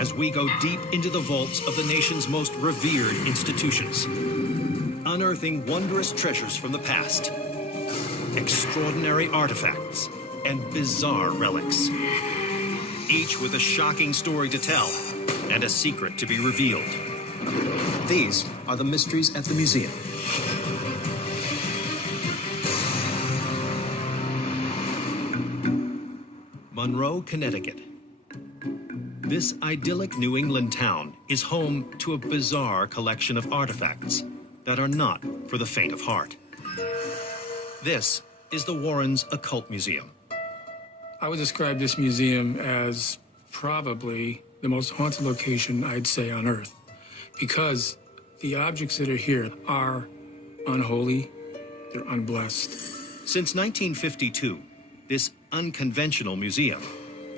as we go deep into the vaults of the nation's most revered institutions, unearthing wondrous treasures from the past, extraordinary artifacts, and bizarre relics, each with a shocking story to tell and a secret to be revealed. These are the mysteries at the museum. Monroe, Connecticut. This idyllic New England town is home to a bizarre collection of artifacts that are not for the faint of heart. This is the Warrens Occult Museum. I would describe this museum as probably the most haunted location, I'd say, on Earth, because the objects that are here are unholy, they're unblessed. Since 1952, this unconventional museum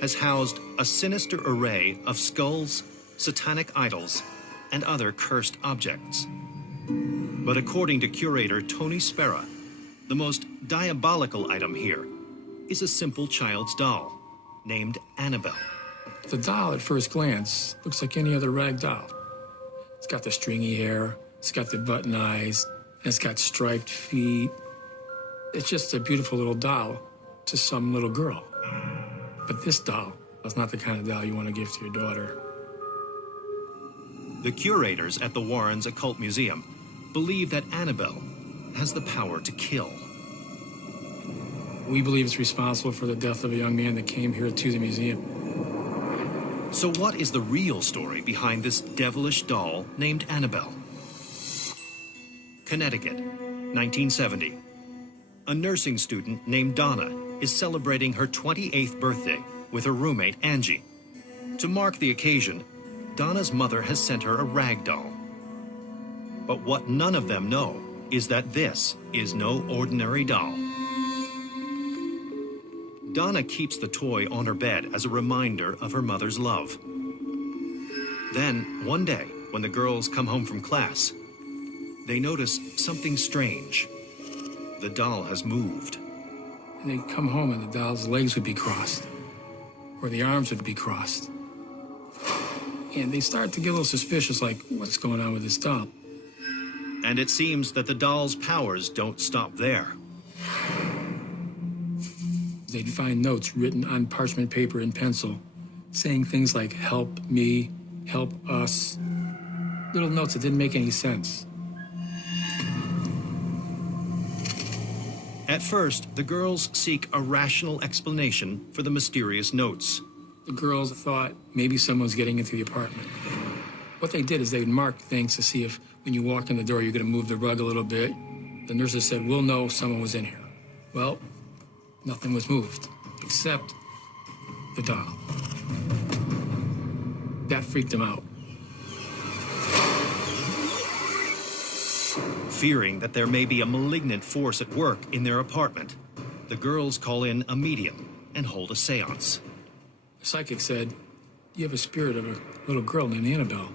has housed a sinister array of skulls, satanic idols, and other cursed objects. But according to curator Tony Spera, the most diabolical item here is a simple child's doll named Annabelle. The doll, at first glance, looks like any other rag doll. It's got the stringy hair, it's got the button eyes, and it's got striped feet. It's just a beautiful little doll to some little girl. But this doll is not the kind of doll you want to give to your daughter. The curators at the Warrens Occult Museum believe that Annabelle has the power to kill. We believe it's responsible for the death of a young man that came here to the museum. So what is the real story behind this devilish doll named Annabelle? Connecticut, 1970. A nursing student named Donna is celebrating her 28th birthday with her roommate, Angie. To mark the occasion, Donna's mother has sent her a rag doll. But what none of them know is that this is no ordinary doll. Donna keeps the toy on her bed as a reminder of her mother's love. Then, one day, when the girls come home from class, they notice something strange. The doll has moved. And they'd come home and the doll's legs would be crossed, or the arms would be crossed. And they start to get a little suspicious, like, what's going on with this doll? And it seems that the doll's powers don't stop there. They'd find notes written on parchment paper and pencil, saying things like, help me, help us. Little notes that didn't make any sense. At first, the girls seek a rational explanation for the mysterious notes. The girls thought maybe someone's getting into the apartment. What they did is they'd mark things to see if when you walk in the door, you're going to move the rug a little bit. The nurses said, we'll know someone was in here. Well, nothing was moved, except the doll. That freaked them out. Fearing that there may be a malignant force at work in their apartment, the girls call in a medium and hold a seance. The psychic said, you have a spirit of a little girl named Annabelle.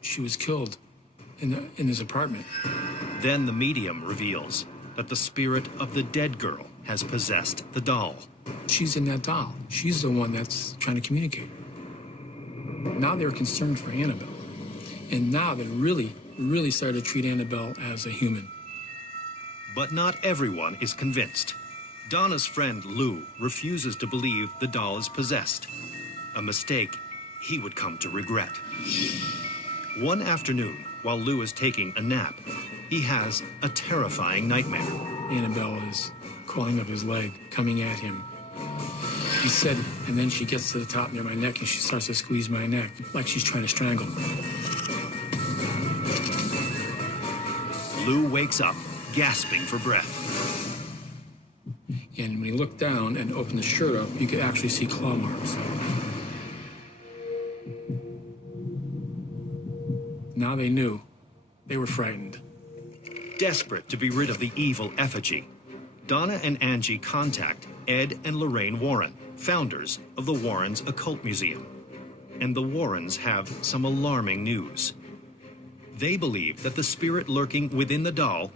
She was killed in this apartment. Then the medium reveals that the spirit of the dead girl has possessed the doll. She's in that doll. She's the one that's trying to communicate. Now they're concerned for Annabelle. And now they really started to treat Annabelle as a human. But not everyone is convinced. Donna's friend Lou refuses to believe the doll is possessed, a mistake he would come to regret. One afternoon, while Lou is taking a nap, he has a terrifying nightmare. Annabelle is crawling up his leg, coming at him. He said, and then she gets to the top near my neck and she starts to squeeze my neck, like she's trying to strangle me. Lou wakes up, gasping for breath. And when he looked down and opened the shirt up, you could actually see claw marks. Now they knew. They were frightened. Desperate to be rid of the evil effigy, Donna and Angie contact Ed and Lorraine Warren, founders of the Warrens Occult Museum. And the Warrens have some alarming news. They believe that the spirit lurking within the doll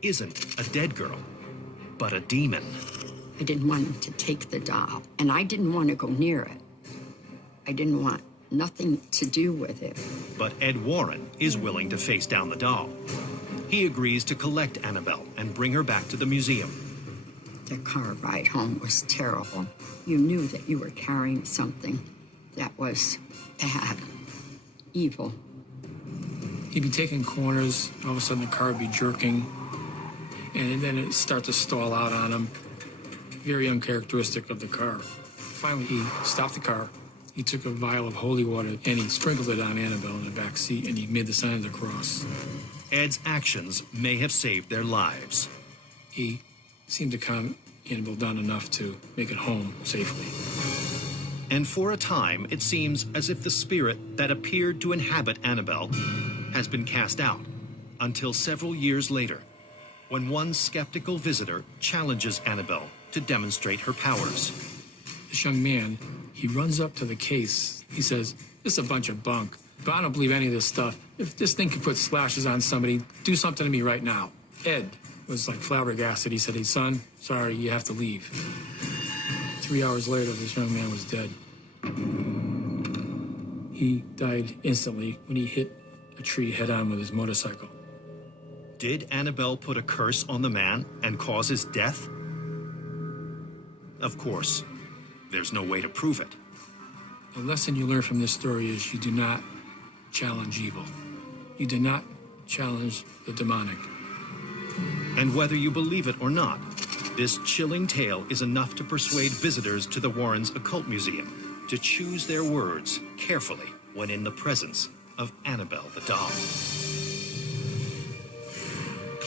isn't a dead girl, but a demon. I didn't want him to take the doll, and I didn't want to go near it. I didn't want nothing to do with it. But Ed Warren is willing to face down the doll. He agrees to collect Annabelle and bring her back to the museum. The car ride home was terrible. You knew that you were carrying something that was bad, evil. He'd be taking corners, all of a sudden the car would be jerking, and then it'd start to stall out on him. Very uncharacteristic of the car. Finally, he stopped the car. He took a vial of holy water and he sprinkled it on Annabelle in the back seat, and he made the sign of the cross. Ed's actions may have saved their lives. He seemed to calm Annabelle down enough to make it home safely. And for a time, it seems as if the spirit that appeared to inhabit Annabelle has been cast out, until several years later, when one skeptical visitor challenges Annabelle to demonstrate her powers. This young man, he runs up to the case. He says, "This is a bunch of bunk, but I don't believe any of this stuff. If this thing could put slashes on somebody, do something to me right now." Ed was like flabbergasted. He said, "Hey, son, sorry, you have to leave." 3 hours later, this young man was dead. He died instantly when he hit a tree head-on with his motorcycle. Did Annabelle put a curse on the man and cause his death? Of course, there's no way to prove it. The lesson you learn from this story is you do not challenge evil. You do not challenge the demonic. And whether you believe it or not, this chilling tale is enough to persuade visitors to the Warrens' Occult Museum to choose their words carefully when in the presence of Annabelle the doll.